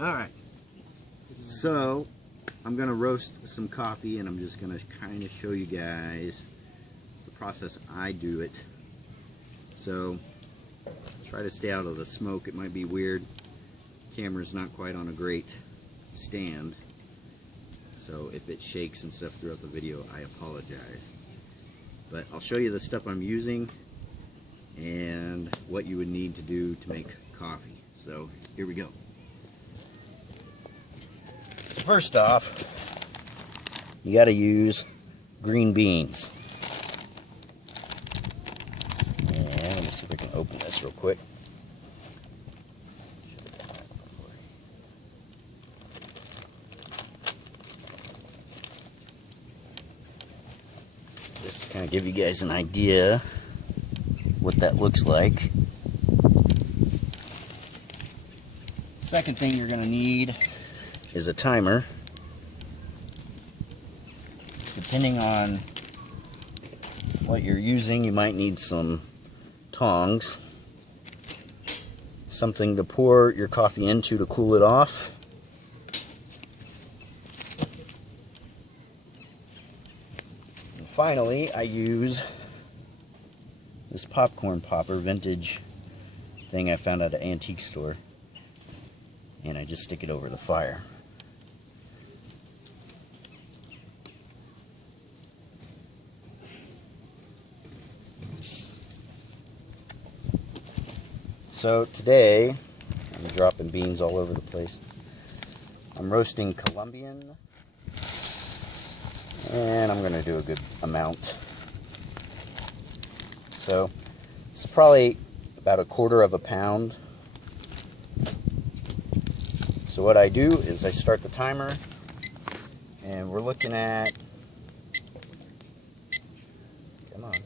Alright, so I'm going to roast some coffee, and I'm just going to kind of show you guys the process I do it. So try to stay out of the smoke. It might be weird. Camera's not quite on a great stand, so if it shakes and stuff throughout the video, I apologize. But I'll show you the stuff I'm using and what you would need to do to make coffee. So here we go. So first off, you got to use green beans. And let me see if I can open this real quick. Just to kind of give you guys an idea what that looks like. Second thing you're going to need is a timer. Depending on what you're using, you might need some tongs, something to pour your coffee into to cool it off. And finally, I use this popcorn popper vintage thing I found at an antique store, and I just stick it over the fire. So today, I'm dropping beans all over the place. I'm roasting Colombian, and I'm going to do a good amount. So it's probably about 1/4 pound. So what I do is I start the timer, and we're looking at, come on,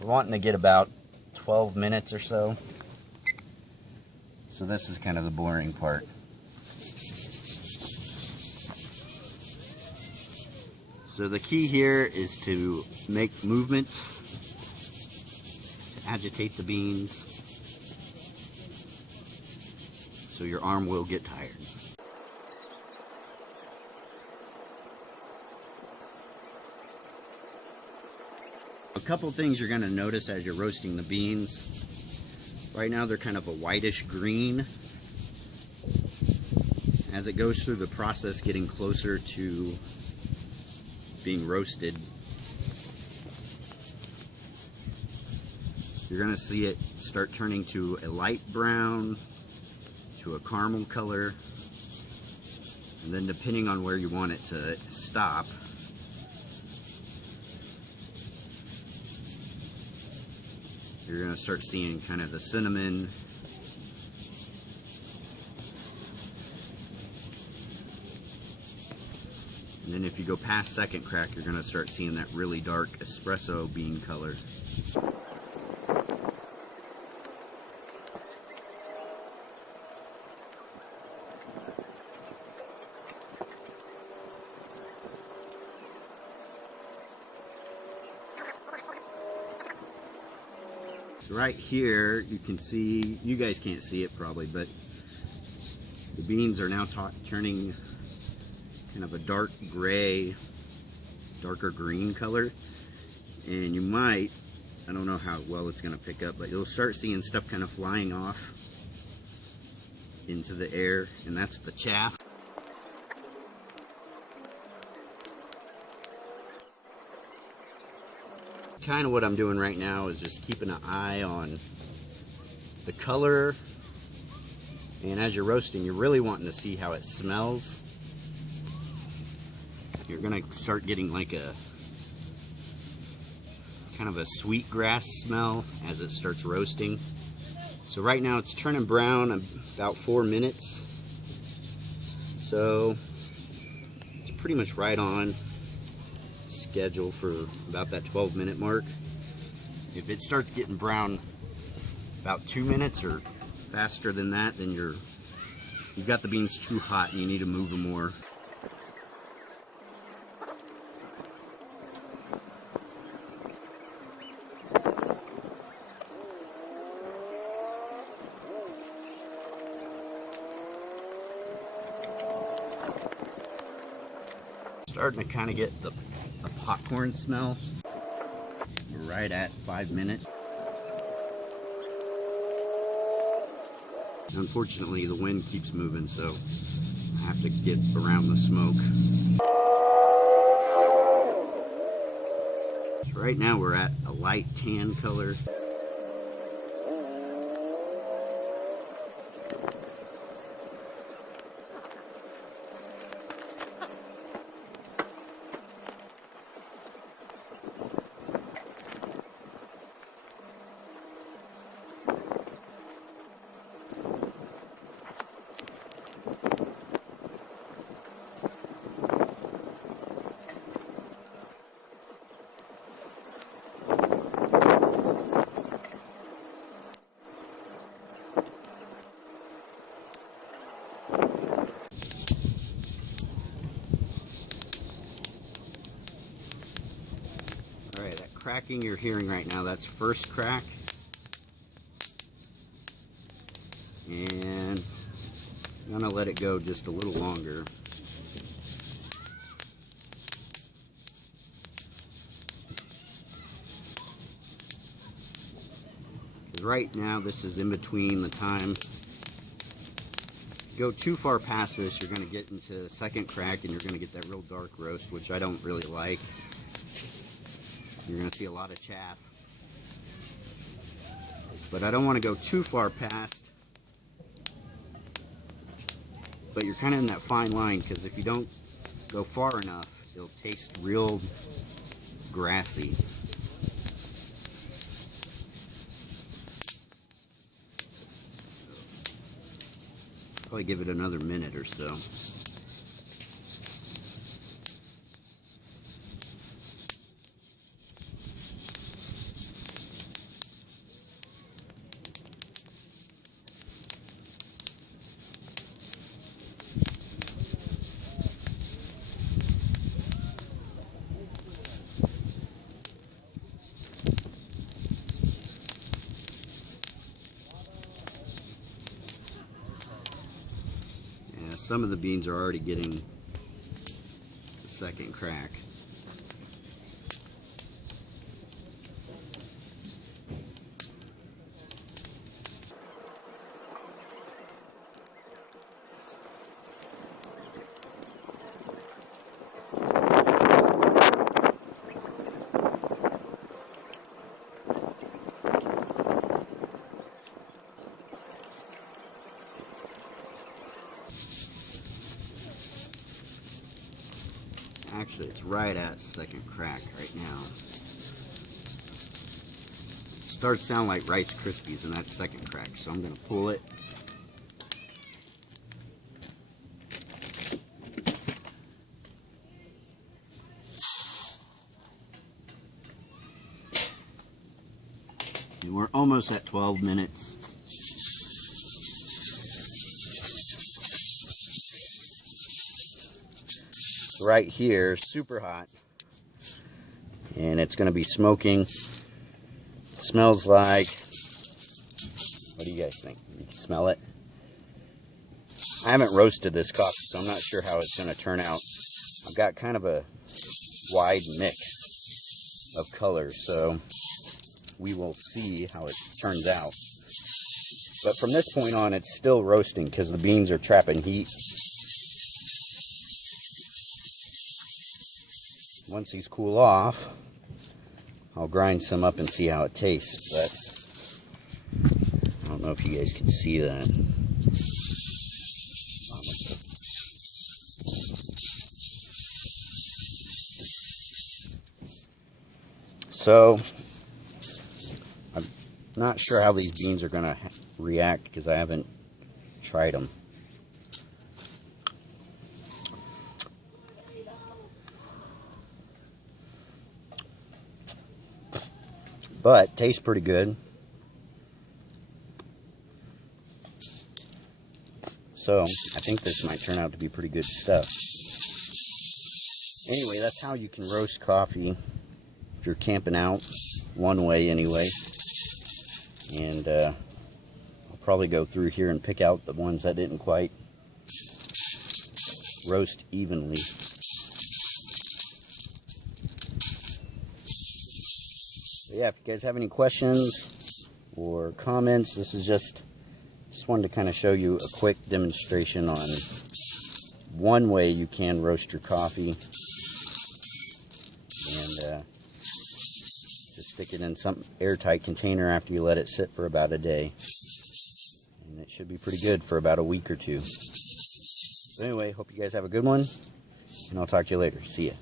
we're wanting to get about 12 minutes or so. So this is kind of the boring part. So the key here is to make movement, to agitate the beans, so your arm will get tired. A couple things you're going to notice as you're roasting the beans. Right now they're kind of a whitish green. As it goes through the process getting closer to being roasted, you're going to see it start turning to a light brown, to a caramel color, and then depending on where you want it to stop, you're going to start seeing kind of the cinnamon, and then if you go past second crack, you're going to start seeing that really dark espresso bean color. So right here, you can see, you guys can't see it probably, but the beans are now turning kind of a dark gray, darker green color. And you might, I don't know how well it's going to pick up, but you'll start seeing stuff kind of flying off into the air, and that's the chaff. Kind of what I'm doing right now is just keeping an eye on the color, and as you're roasting, you're really wanting to see how it smells. You're going to start getting like a kind of a sweet grass smell as it starts roasting. So right now it's turning brown about 4 minutes, so it's pretty much right on schedule for about that 12-minute mark. If it starts getting brown about 2 minutes or faster than that, then you've got the beans too hot and you need to move them more. starting to kind of get the popcorn smell. We're right at 5 minutes. Unfortunately, the wind keeps moving, so I have to get around the smoke. So right now we're at a light tan color. Alright, that cracking you're hearing right now, that's first crack. And I'm going to let it go just a little longer. Because right now this is in between the time. Go too far past this, you're going to get into second crack and you're going to get that real dark roast, which I don't really like. You're going to see a lot of chaff. But I don't want to go too far past. But you're kind of in that fine line, because if you don't go far enough, it'll taste real grassy. Probably give it another minute or so. Some of the beans are already getting the second crack. Actually, it's right at second crack right now. It starts to sound like Rice Krispies, and that's second crack. So I'm going to pull it. And we're almost at 12 minutes. Right here, super hot, and it's going to be smoking. It smells like, what do you guys think? You can smell it? I haven't roasted this coffee, so I'm not sure how it's going to turn out. I've got kind of a wide mix of colors, so we will see how it turns out. But from this point on, it's still roasting because the beans are trapping heat. Once these cool off, I'll grind some up and see how it tastes, but I don't know if you guys can see that. So, I'm not sure how these beans are going to react because I haven't tried them. But tastes pretty good. So I think this might turn out to be pretty good stuff. Anyway, that's how you can roast coffee if you're camping out, one way anyway. And I'll probably go through here and pick out the ones that didn't quite roast evenly. But yeah, if you guys have any questions or comments, this is just wanted to kind of show you a quick demonstration on one way you can roast your coffee. And just stick it in some airtight container after you let it sit for about a day. And it should be pretty good for about a week or two. So anyway, hope you guys have a good one, and I'll talk to you later. See ya.